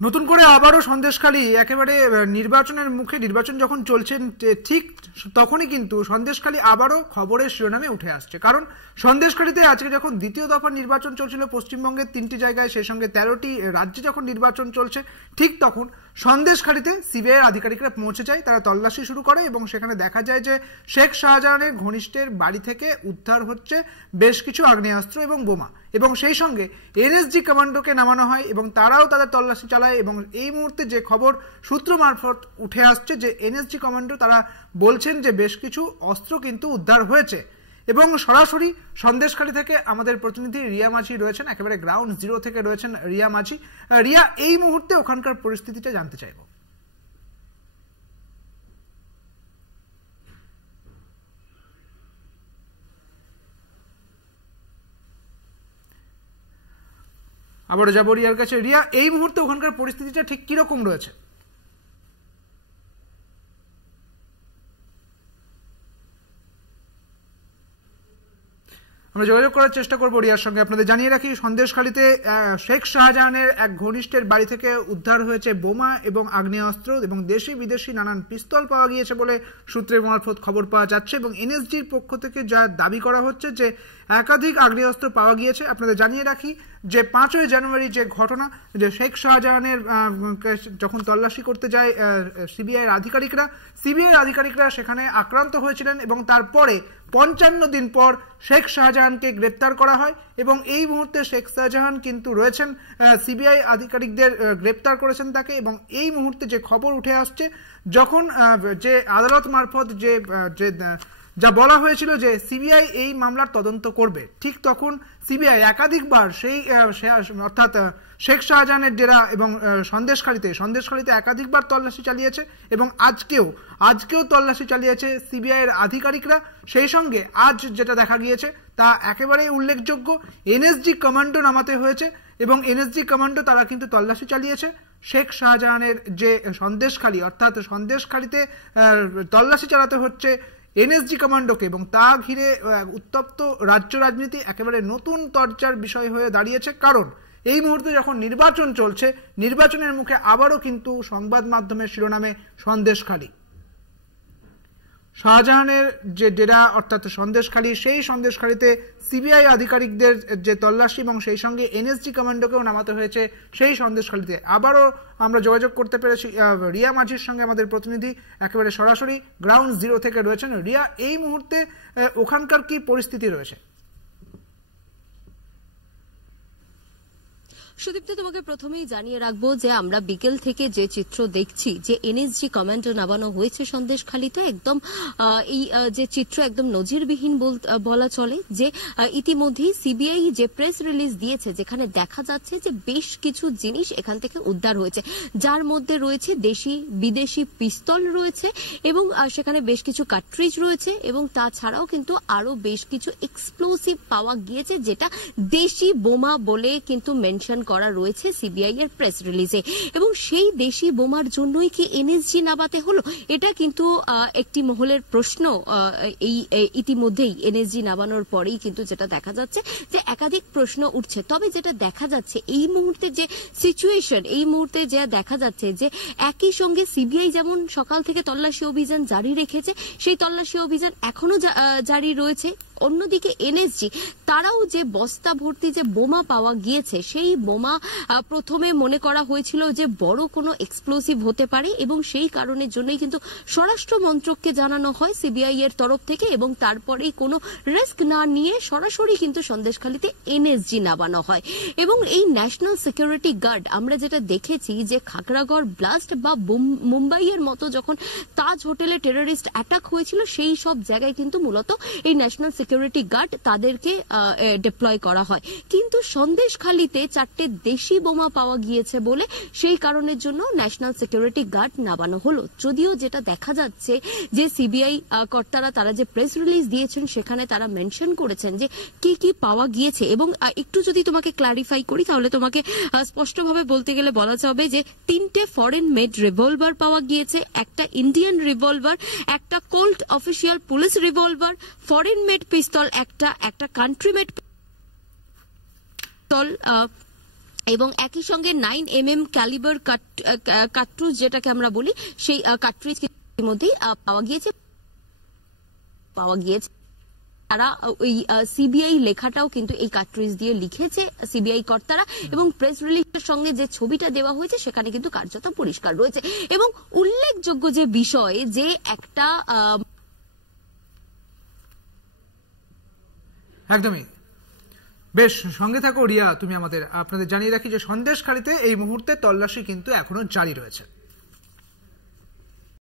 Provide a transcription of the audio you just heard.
নতুন করে আবারও সন্দেশখালী একেবারে নির্বাচনের মুখে, নির্বাচন যখন চলছেন ঠিক তখনই কিন্তু সন্দেশখালী আবারও খবরের শিরোনামে উঠে আসছে। কারণ সন্দেশখালীতে আজকে যখন দ্বিতীয় দফার নির্বাচন চলছিল পশ্চিমবঙ্গের ৩টি জায়গায়, সেই সঙ্গে ১৩টি রাজ্যে যখন নির্বাচন চলছে, ঠিক তখন সন্দেশখালীতে সিবিআই আধিকারিকরা পৌঁছে যায়, তারা তল্লাশি শুরু করে এবং সেখানে দেখা যায় যে শেখ শাহজাহানের ঘনিষ্ঠের বাড়ি থেকে উদ্ধার হচ্ছে বেশ কিছু আগ্নেয়াস্ত্র এবং বোমা, এবং সেই সঙ্গে এনএসজি কমান্ডোকে নামানো হয় এবং তারাও তাদের তল্লাশি চালায়। এবং এই মুহূর্তে যে খবর সূত্র মারফত উঠে আসছে যে এনএসজি কমান্ডো তারা বলছেন যে বেশ কিছু অস্ত্র কিন্তু উদ্ধার হয়েছে। এবং সরাসরি সন্দেশখালী থেকে আমাদের প্রতিনিধি রিয়া মাঝি রয়েছেন, একেবারে গ্রাউন্ড জিরো থেকে রয়েছেন রিয়া মাঝি। রিয়া, এই মুহূর্তে ওখানকার পরিস্থিতিটা জানতে চাইব। আবারও যাবো রিয়ার কাছে। রিয়া, এই মুহূর্তে ওখানকার পরিস্থিতিটা ঠিক কিরকম রয়েছে? আমরা যোগাযোগ করার চেষ্টা করবো রিয়ার সঙ্গে। আপনাদের জানিয়ে রাখি, সন্দেশখালীতে শেখ শাহজাহানের এক ঘনিষ্ঠের বাড়ি থেকে উদ্ধার হয়েছে বোমা এবং আগ্নেয়াস্ত্র এবং দেশি বিদেশি নানান পিস্তল পাওয়া গিয়েছে বলে সূত্রের মারফত খবর পাওয়া যাচ্ছে। এবং এনএসজির পক্ষ থেকে যা দাবি করা হচ্ছে যে একাধিক আগ্নেয়াস্ত্র পাওয়া গিয়েছে। আপনাদের জানিয়ে রাখি যে ৫ই জানুয়ারি যে ঘটনা, যে শেখ শাহজাহানের যখন তল্লাশি করতে যায় সিবিআই আধিকারিকরা সেখানে আক্রান্ত হয়েছিলেন এবং তারপরে ৫৫ দিন পর শেখ শাহজাহানকে গ্রেপ্তার করা হয়। এবং এই মুহূর্তে শেখ শাহজাহান কিন্তু রয়েছেন, সিবিআই আধিকারিকদের গ্রেপ্তার করেছেন তাকে। এবং এই মুহূর্তে যে খবর উঠে আসছে, যখন যে আদালত মারফত যা বলা হয়েছিল যে সিবিআই এই মামলার তদন্ত করবে, ঠিক তখন সিবিআই একাধিকবার সেই অর্থাৎ শেখ শাহজাহানের ডেরা এবং সন্দেশখালীতে একাধিকবার তল্লাশি চালিয়েছে এবং আজকেও তল্লাশি চালিয়েছে সিবিআই এর আধিকারিকরা। সেই সঙ্গে আজ যেটা দেখা গিয়েছে তা একেবারেই উল্লেখযোগ্য, এনএসজি কমান্ডো নামাতে হয়েছে এবং এনএসজি কমান্ডো তারা কিন্তু তল্লাশি চালিয়েছে শেখ শাহজাহানের যে সন্দেশখালী, অর্থাৎ সন্দেশখালীতে তল্লাশি চালাতে হচ্ছে এনএসজি কমান্ডোকে। এবং তা ঘিরে উত্তপ্ত রাজ্য রাজনীতি একেবারে নতুন চর্চার বিষয় হয়ে দাঁড়িয়েছে। কারণ এই মুহূর্তে যখন নির্বাচন চলছে, নির্বাচনের মুখে আবারও কিন্তু সংবাদ মাধ্যমের শিরোনামে সন্দেশখালী। শাহজাহানের যে ডেরা অর্থাৎ সন্দেশখালী, সেই সন্দেশখালীতে সিবিআই আধিকারিকদের যে তল্লাশি এবং সেই সঙ্গে এনএসজি কমান্ডোকেও নামাতে হয়েছে সেই সন্দেশখালীতে। আবারও আমরা যোগাযোগ করতে পেরেছি রিয়া মাঝির সঙ্গে, আমাদের প্রতিনিধি একেবারে সরাসরি গ্রাউন্ড জিরো থেকে রয়েছেন। রিয়া, এই মুহূর্তে ওখানকার কি পরিস্থিতি রয়েছে? সুদীপ্ত, তোমাকে প্রথমেই জানিয়ে রাখবো যে আমরা বিকেল থেকে যে চিত্র দেখছি, যে এনএসজি কমান্ডো নামানো হয়েছে সন্দেশখালীতে, একদম এই যে চিত্র একদম নজিরবিহীন বলা চলে। যে ইতিমধ্যেই সিবিআই যে প্রেস রিলিজ দিয়েছে, যেখানে দেখা যাচ্ছে যে বেশ কিছু জিনিস এখান থেকে উদ্ধার হয়েছে, যার মধ্যে রয়েছে দেশি বিদেশি পিস্তল রয়েছে এবং সেখানে বেশ কিছু কার্ট্রিজ রয়েছে এবং তাছাড়াও কিন্তু আরো বেশ কিছু এক্সপ্লোসিভ পাওয়া গিয়েছে, যেটা দেশি বোমা বলে কিন্তু মেনশন করা রয়েছে সিবিআই এর প্রেস রিলিজে। এবং সেই দেশি বোমার জন্যই কি এনএসজি নামাতে হলো, এটা কিন্তু একটি মহলের প্রশ্ন। এই ইতিমধ্যেই এনএসজি নামানোর পরেই কিন্তু যেটা দেখা যাচ্ছে যে একাধিক প্রশ্ন উঠছে। তবে যেটা দেখা যাচ্ছে এই মুহূর্তে যে সিচুয়েশন, এই মুহূর্তে যা দেখা যাচ্ছে যে একই সঙ্গে সিবিআই যেমন সকাল থেকে তল্লাশি অভিযান জারি রেখেছে, সেই তল্লাশি অভিযান এখনো জারি রয়েছে। অন্যদিকে এনএসজি তারাও যে বস্তা ভর্তি যে বোমা পাওয়া গিয়েছে, সেই বোমা প্রথমে মনে করা হয়েছিল যে বড় কোনো এক্সপ্লোসিভ হতে পারে এবং সেই কারণের জন্যই কিন্তু স্বরাষ্ট্র মন্ত্রককে জানানো হয় সিবিআই এর তরফ থেকে এবং তারপরেই কোনো রিস্ক না নিয়ে সরাসরি কিন্তু সন্দেশখালীতে এনএসজি নামানো হয়। এবং এই ন্যাশনাল সিকিউরিটি গার্ড আমরা যেটা দেখেছি যে খাগড়াগড় ব্লাস্ট বা মুম্বাইয়ের মতো যখন তাজ হোটেলে টেররিস্ট অ্যাটাক হয়েছিল, সেই সব জায়গায় কিন্তু মূলত এই ন্যাশনাল সিকিউরিটি গার্ড তাদেরকে ডিপ্লয় করা হয়। কিন্তু সন্দেশখালীতে 4টে দেশি বোমা পাওয়া গিয়েছে বলে সেই কারণের জন্য ন্যাশনাল সিকিউরিটি গার্ড নামানো হলো। যদিও যেটা দেখা যাচ্ছে যে সিবিআই কর্তারা তারা যে প্রেস রিলিজ দিয়েছেন, সেখানে তারা মেনশন করেছেন যে কি কি পাওয়া গিয়েছে। এবং একটু যদি তোমাকে ক্লারিফাই করি, তাহলে তোমাকে স্পষ্টভাবে বলতে গেলে বলা যাবে যে 3টে ফরেন মেড রিভলভার পাওয়া গিয়েছে, একটা ইন্ডিয়ান রিভলভার, একটা Colt official police revolver, foreign made pistol একটা কান্ট্রি মেড পিস্তল, এবং একই সঙ্গে 9mm ক্যালিবার কার্ট্রিজ যেটাকে আমরা বলি, সেই কার্ট্রিজ মধ্যেই পাওয়া গিয়েছে। তারা ওই সিবিআই লেখাটাও কিন্তু এই কার্ট্রিজ দিয়ে লিখেছে সিবিআই কর্তারা, এবং প্রেস রিলিজের সঙ্গে যে ছবিটা দেওয়া হয়েছে সেখানে কিন্তু কার্যত পরিষ্কার রয়েছে। এবং উল্লেখযোগ্য যে বিষয়, যে একটা একদমই বেশ, সঙ্গে থাকো রিয়া তুমি আপনাদের জানিয়ে রাখি যে সন্দেশখালীতে এই মুহূর্তে তল্লাশি কিন্তু এখনো জারি রয়েছে।